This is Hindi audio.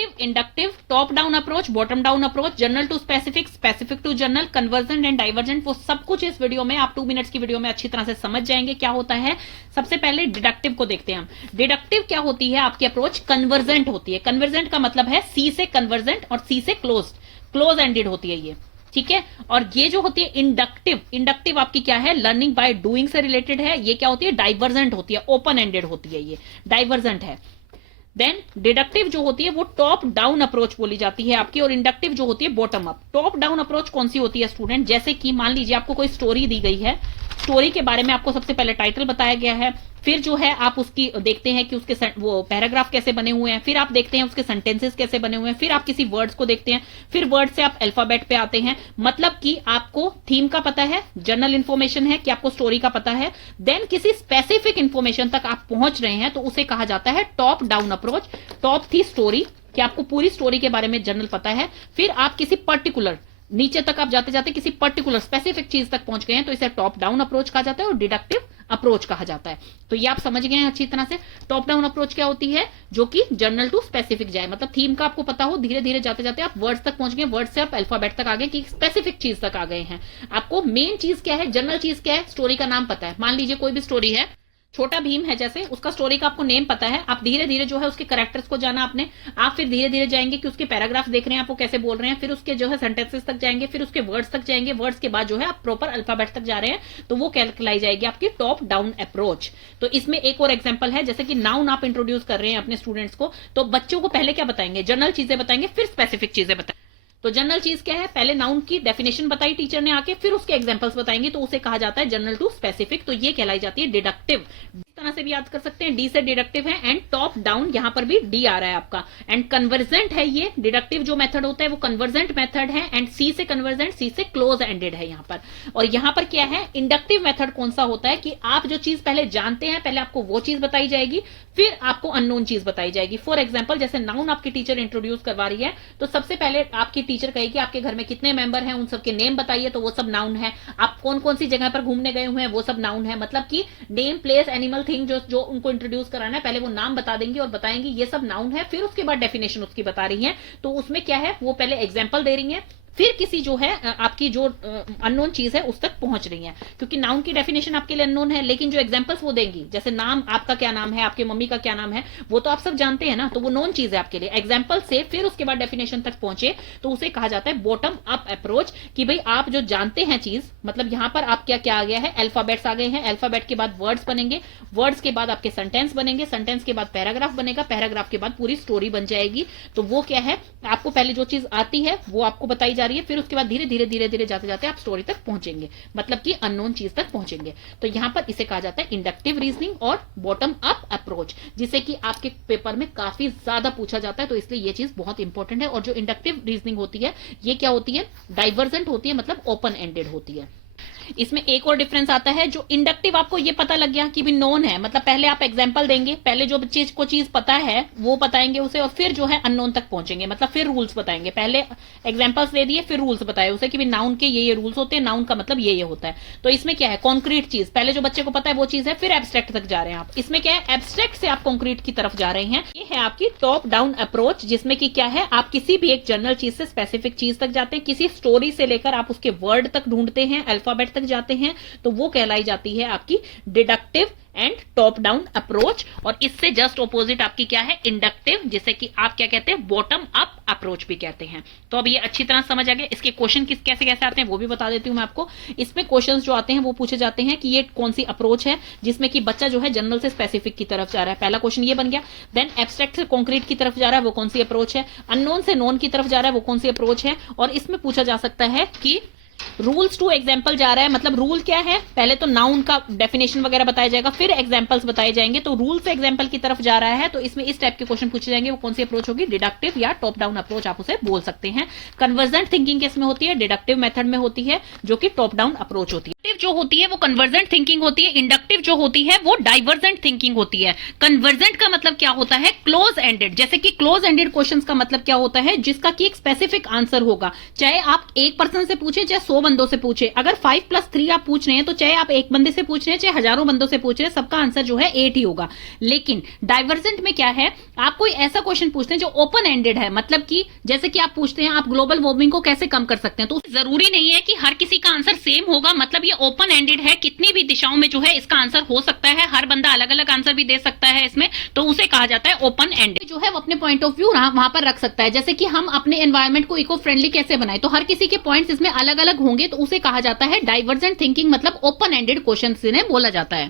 Deductive, inductive, top down approach, bottom down approach, general to specific, specific to general, convergent and divergent, वो सब कुछ इस वीडियो में आप 2 मिनट्स की वीडियो में अच्छी तरह से समझ जाएंगे क्या होता है। सबसे पहले डिडक्टिव को देखते हैं हम। डिडक्टिव क्या होती है आपकी अप्रोच? कन्वर्जेंट होती है। कन्वर्जेंट का मतलब है सी से कन्वर्जेंट और सी से क्लोज एंडेड होती है ये, ठीक है। और ये जो होती है इंडक्टिव, इंडक्टिव आपकी क्या है? लर्निंग बाय डूइंग से रिलेटेड है। ये क्या होती है? डाइवर्जेंट होती है, ओपन एंडेड होती है, ये डाइवर्जेंट है। देन डिडक्टिव जो होती है वो टॉप डाउन अप्रोच बोली जाती है आपकी, और इंडक्टिव जो होती है bottom up. Top down approach कौन सी होती है स्टूडेंट? जैसे कि मान लीजिए आपको कोई स्टोरी दी गई है, स्टोरी के बारे में आपको सबसे पहले टाइटल बताया गया है, फिर जो है आप उसकी देखते हैं कि उसके वो पैराग्राफ कैसे बने हुए हैं, फिर आप देखते हैं उसके सेंटेंसेस कैसे बने हुए हैं, फिर आप किसी वर्ड्स को देखते हैं, फिर वर्ड से आप अल्फाबेट पे आते हैं। मतलब कि आपको थीम का पता है, जनरल इंफॉर्मेशन है कि आपको स्टोरी का पता है, देन किसी स्पेसिफिक इंफॉर्मेशन तक आप पहुंच रहे हैं, तो उसे कहा जाता है टॉप डाउन अप्रोच। टॉप थी स्टोरी, कि आपको पूरी स्टोरी के बारे में जनरल पता है, फिर आप किसी पर्टिकुलर नीचे तक आप जाते जाते किसी पर्टिकुलर स्पेसिफिक चीज तक पहुंच गए हैं, तो इसे टॉप डाउन अप्रोच कहा जाता है और डिडक्टिव अप्रोच कहा जाता है। तो ये आप समझ गए हैं अच्छी तरह से। टॉप डाउन अप्रोच क्या होती है? जो कि जनरल टू स्पेसिफिक जाए, मतलब थीम का आपको पता हो, धीरे धीरे जाते जाते आप वर्ड्स तक पहुंच गए, वर्ड से आप अल्फाबेट तक आ गए, कि स्पेसिफिक चीज तक आ गए हैं। आपको मेन चीज क्या है, जनरल चीज क्या है, स्टोरी का नाम पता है। मान लीजिए कोई भी स्टोरी है, छोटा भीम है जैसे, उसका स्टोरी का आपको नेम पता है, आप धीरे धीरे जो है उसके कैरेक्टर्स को जाना आपने, आप फिर धीरे धीरे जाएंगे कि उसके पैराग्राफ देख रहे हैं आप वो कैसे बोल रहे हैं, फिर उसके जो है सेंटेंसेस तक जाएंगे, फिर उसके वर्ड्स तक जाएंगे, वर्ड्स के बाद जो है आप प्रॉपर अल्फाबेट तक जा रहे हैं, तो वो कहलाई जाएगी आपकी टॉप डाउन अप्रोच। तो इसमें एक और एग्जांपल है, जैसे कि नाउन आप इंट्रोड्यूस कर रहे हैं अपने स्टूडेंट्स को, तो बच्चों को पहले क्या बताएंगे? जनरल चीजें बताएंगे, फिर स्पेसिफिक चीजें बताएंगे। तो जनरल चीज क्या है? पहले नाउन की डेफिनेशन बताई टीचर ने आके, फिर उसके एग्जांपल्स बताएंगे, तो उसे कहा जाता है जनरल टू स्पेसिफिक। तो ये कहलाई जाती है डिडक्टिव। इस तरह से भी याद कर सकते हैं, डी से डिडक्टिव है, एंड टॉप डाउन यहां पर भी डी आ रहा है आपका, एंड कन्वर्जेंट है। ये डिडक्टिव जो मेथड होता है वो कन्वर्जेंट मेथड है, एंड सी से कन्वर्जेंट, सी से क्लोज एंडेड है यहां पर। और यहां पर क्या है, इंडक्टिव मेथड कौन सा होता है कि आप जो चीज पहले जानते हैं, पहले आपको वो चीज बताई जाएगी, फिर आपको अननोन चीज बताई जाएगी। फॉर एग्जाम्पल, जैसे नाउन आपकी टीचर इंट्रोड्यूस करवा रही है, तो सबसे पहले आपकी टीचर कहेगी आपके घर में कितने मेंबर हैं, उन सबके नेम बताइए, तो वो सब नाउन है। आप कौन कौन सी जगह पर घूमने गए हुए हैं, वो सब नाउन है। मतलब कि नेम, प्लेस, एनिमल, थिंग जो उनको इंट्रोड्यूस कराना है, पहले वो नाम बता देंगी और बताएंगी ये सब नाउन है, फिर उसके बाद डेफिनेशन उसकी बता रही है। तो उसमें क्या है, वो पहले एग्जाम्पल दे रही है, फिर किसी जो है आपकी जो अननोन चीज है उस तक पहुंच रही है, क्योंकि नाउन की डेफिनेशन आपके लिए अननोन है, लेकिन जो एग्जांपल्स वो देंगी, जैसे नाम, आपका क्या नाम है, आपके मम्मी का क्या नाम है, वो तो आप सब जानते हैं ना, तो वो नोन चीज है आपके लिए। एग्जांपल से फिर उसके बाद डेफिनेशन तक पहुंचे, तो उसे कहा जाता है बॉटम अप अप्रोच, कि भाई आप जो जानते हैं चीज, मतलब यहां पर आप क्या क्या आ गया है, अल्फाबेट्स आ गए हैं, अल्फाबेट के बाद वर्ड्स बनेंगे, वर्ड्स के बाद आपके सेंटेंस बनेंगे, सेंटेंस के बाद पैराग्राफ बनेगा, पैराग्राफ के बाद पूरी स्टोरी बन जाएगी। तो वो क्या है, आपको पहले जो चीज आती है वो आपको बताई जा रही है, फिर उसके बाद धीरे धीरे धीरे धीरे जाते जाते आप स्टोरी तक पहुंचेंगे, मतलब कि अननोन चीज तक पहुंचेंगे। तो यहां पर इसे कहा जाता है इंडक्टिव रीजनिंग और बॉटम अप अप्रोच, जिसे कि आपके पेपर में काफी ज्यादा पूछा जाता है, तो इसलिए ये चीज बहुत इंपॉर्टेंट है। और जो इंडक्टिव रीजनिंग होती है, ये क्या होती है, डाइवर्जेंट होती है, मतलब ओपन एंडेड होती है। इसमें एक और डिफरेंस आता है, जो इंडक्टिव आपको ये पता लग गया कि भी नोन है, मतलब पहले आप एग्जांपल देंगे, पहले जो चीज को चीज पता है वो बताएंगे उसे, और फिर जो है अननोन तक पहुंचेंगे, मतलब फिर रूल्स बताएंगे। पहले एग्जांपल्स दे दिए, फिर रूल्स बताए उसे कि भी नाउन के ये रूल्स होते हैं, नाउन का मतलब ये होता है। तो इसमें क्या है, कॉन्क्रीट चीज पहले जो बच्चे को पता है वो चीज है, फिर एब्स्ट्रैक्ट तक जा रहे हैं आप। इसमें क्या है, एब्स्ट्रैक्ट से आप कॉन्क्रीट की तरफ जा रहे हैं। ये है आपकी टॉप डाउन अप्रोच, जिसमें कि क्या है, आप किसी भी एक जनरल चीज से स्पेसिफिक चीज तक जाते हैं, किसी स्टोरी से लेकर आप उसके वर्ड तक ढूंढते हैं, अल्फाबेट तक जाते हैं, तो वो कहलाई जाती है आपकी deductive and top down approach. और इससे जस्ट ऑपोजिट आपकी क्या है, इंडक्टिव, जिसे कि आप क्या कहते हैं, बॉटम अप अप्रोच भी कहते हैं। तो अब ये अच्छी तरह समझ आ गया। इसके क्वेश्चन कैसे कैसे आते हैं वो भी बता देती हूं मैं आपको। इसमें क्वेश्चंस जो आते हैं वो पूछे जाते हैं कि ये कौन सी अप्रोच है जिसमें कि बच्चा जो है जनरल से स्पेसिफिक की तरफ जा रहा है, पहला क्वेश्चन ये बन गया। देन एब्स्ट्रैक्ट से कॉन्क्रीट की तरफ जा रहा है, वो कौन सी अप्रोच है। अननोन से नोन की तरफ जा रहा है, वो कौन सी अप्रोच है। और इसमें पूछा जा सकता है कि रूल्स टू एग्जाम्पल जा रहा है, मतलब रूल क्या है, पहले तो नाउन का डेफिनेशन वगैरह बताया जाएगा, फिर एग्जाम्पल्स बताए जाएंगे, तो रूल से एग्जाम्पल की तरफ जा रहा है, तो इसमें इस टाइप के क्वेश्चन पूछे जाएंगे। वो कौन सी अप्रोच होगी, डिडक्टिव या टॉप डाउन अप्रोच आप उसे बोल सकते हैं। कन्वर्जेंट थिंकिंग किसमें होती है, डिडक्टिव मेथड में होती है, जो कि टॉप डाउन अप्रोच होती है। जो होती है वो कन्वर्जेंट थिंकिंग होती है, इंडक्टिव जो होती है वो डाइवर्जेंट थिंकिंग होती है। कन्वर्जेंट का मतलब क्या होता है, क्लोज एंडेड। जैसे कि क्लोज एंडेड क्वेश्चंस का मतलब क्या होता है, जिसका कि एक स्पेसिफिक आंसर होगा, चाहे आप एक पर्सन से पूछे चाहे 100 बंदों से पूछे। अगर 5+3 आप पूछ रहे हैं तो चाहे आप एक बंदे से पूछ रहे हैं चाहे हजारों बंदों से पूछ रहे हैं, सबका आंसर जो है 8 ही होगा। लेकिन डाइवर्जेंट में क्या है, आप कोई ऐसा क्वेश्चन पूछते हैं जो ओपन एंडेड है, मतलब कि जैसे कि आप पूछते हैं आप ग्लोबल वार्मिंग को कैसे कम कर सकते हैं, तो जरूरी नहीं है कि हर किसी का आंसर सेम होगा। मतलब ये ओपन एंडेड है, कितनी भी दिशाओं में जो है इसका आंसर हो सकता है, हर बंदा अलग अलग आंसर भी दे सकता है इसमें, तो उसे कहा जाता है ओपन एंडेड। जो है वो अपने पॉइंट ऑफ व्यू वहां पर रख सकता है। जैसे कि हम अपने एनवायरमेंट को इको फ्रेंडली कैसे बनाए, तो हर किसी के पॉइंट्स इसमें अलग अलग होंगे, तो उसे कहा जाता है डाइवर्जेंट थिंकिंग, मतलब ओपन एंडेड क्वेश्चन इन्हें बोला जाता है।